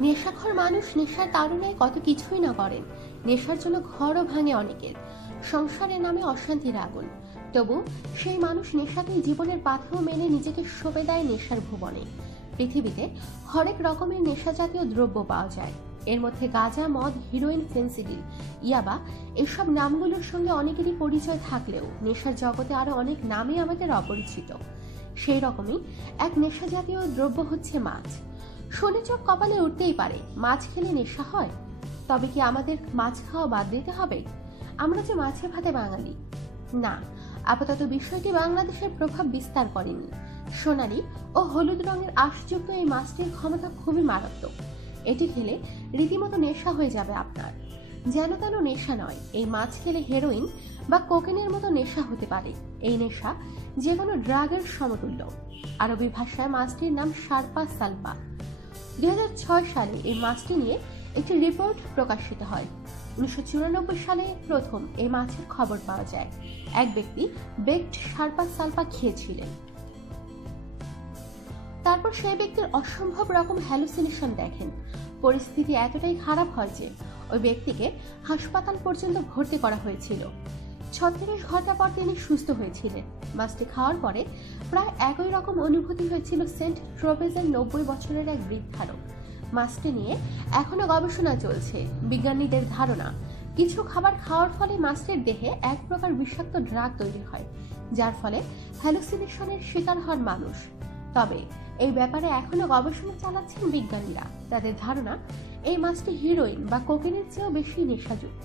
নেশাখর মানুষ নেশার কারণে কত কিছুই না করেন। নেশার জন্য ঘরও ভাঙে অনেকের। সংসারের নামে অশান্তির আগুন। তবু সেই মানুষ নেশাকেই জীবনের পাথেও মেনে নিজেকে সঁপে দেয় নেশার ভুবনে। পৃথিবীতে হরেক রকমের নেশা জাতীয় দ্রব্য পাওয়া যায়। এর মধ্যে গাঁজা, মদ, হিরোইন ফেন্সিডিল ইয়াবা এসব নামগুলোর সঙ্গে অনেকেরই পরিচয় থাকলেও নেশার জগতে আরও অনেক নামই আমাদের অপরিচিত। সেই রকমই এক নেশা জাতীয় দ্রব্য হচ্ছে মাছ। শনি চোখ কপালে উঠতেই পারে, মাছ খেলে নেশা হয়। তবে কি আমাদের মাছ খাওয়া বাদ দিতে হবে? আমরা যে মাছে ভাতে বাঙালি। না, আপাতত বিষয়টি বাংলাদেশের প্রভাব বিস্তার করেনি। সোনালি ও হলুদ রঙের আঁশযুক্ত এই মাছটির ক্ষমতা খুবই মারাত্মক। এটি খেলে রীতিমতো নেশা হয়ে যাবে আপনার। যেন তেন নেশা নয়, এই মাছ খেলে হেরোইন বা কোকেনের মতো নেশা হতে পারে। এই নেশা যে কোনো ড্রাগের সমতুল্য। আরবি ভাষায় মাছটির নাম সারপা সালপা। দু হাজার ছয় সালে এই মাছটি নিয়ে একটি রিপোর্ট প্রকাশিত হয়। উনিশশো চুরানব্বই সালে প্রথম এই মাছের খবর পাওয়া যায়। এক ব্যক্তি বেকড সারপা সালপা খেয়েছিলেন। তারপর সেই ব্যক্তির অসম্ভব রকম হ্যালুসিনেশন দেখেন। পরিস্থিতি এতটাই খারাপ হয় যে ওই ব্যক্তিকে হাসপাতাল পর্যন্ত ভর্তি করা হয়েছিল। ছত্রিশ ঘণ্টা পর তিনি সুস্থ হয়েছিলেন। মাছটি খাওয়ার পরে প্রায় একই রকম অনুভূতি হয়েছিল সেন্ট ট্রোপেজের নব্বই বছরের এক বৃদ্ধারও। মাছটি নিয়ে এখনও গবেষণা চলছে, বিজ্ঞানীদের ধারণা। কিছু খাবার খাওয়ার ফলে মাছটির দেহে এক প্রকার বিষাক্ত ড্রাগ তৈরি হয়, যার ফলে হ্যালুসিনেশনের শিকার হন মানুষ। তবে এই ব্যাপারে এখনও গবেষণা চালাচ্ছেন বিজ্ঞানীরা। তাদের ধারণা, এই মাছটি হিরোইন বা কোকেনের চেয়েও বেশি নেশাযুক্ত।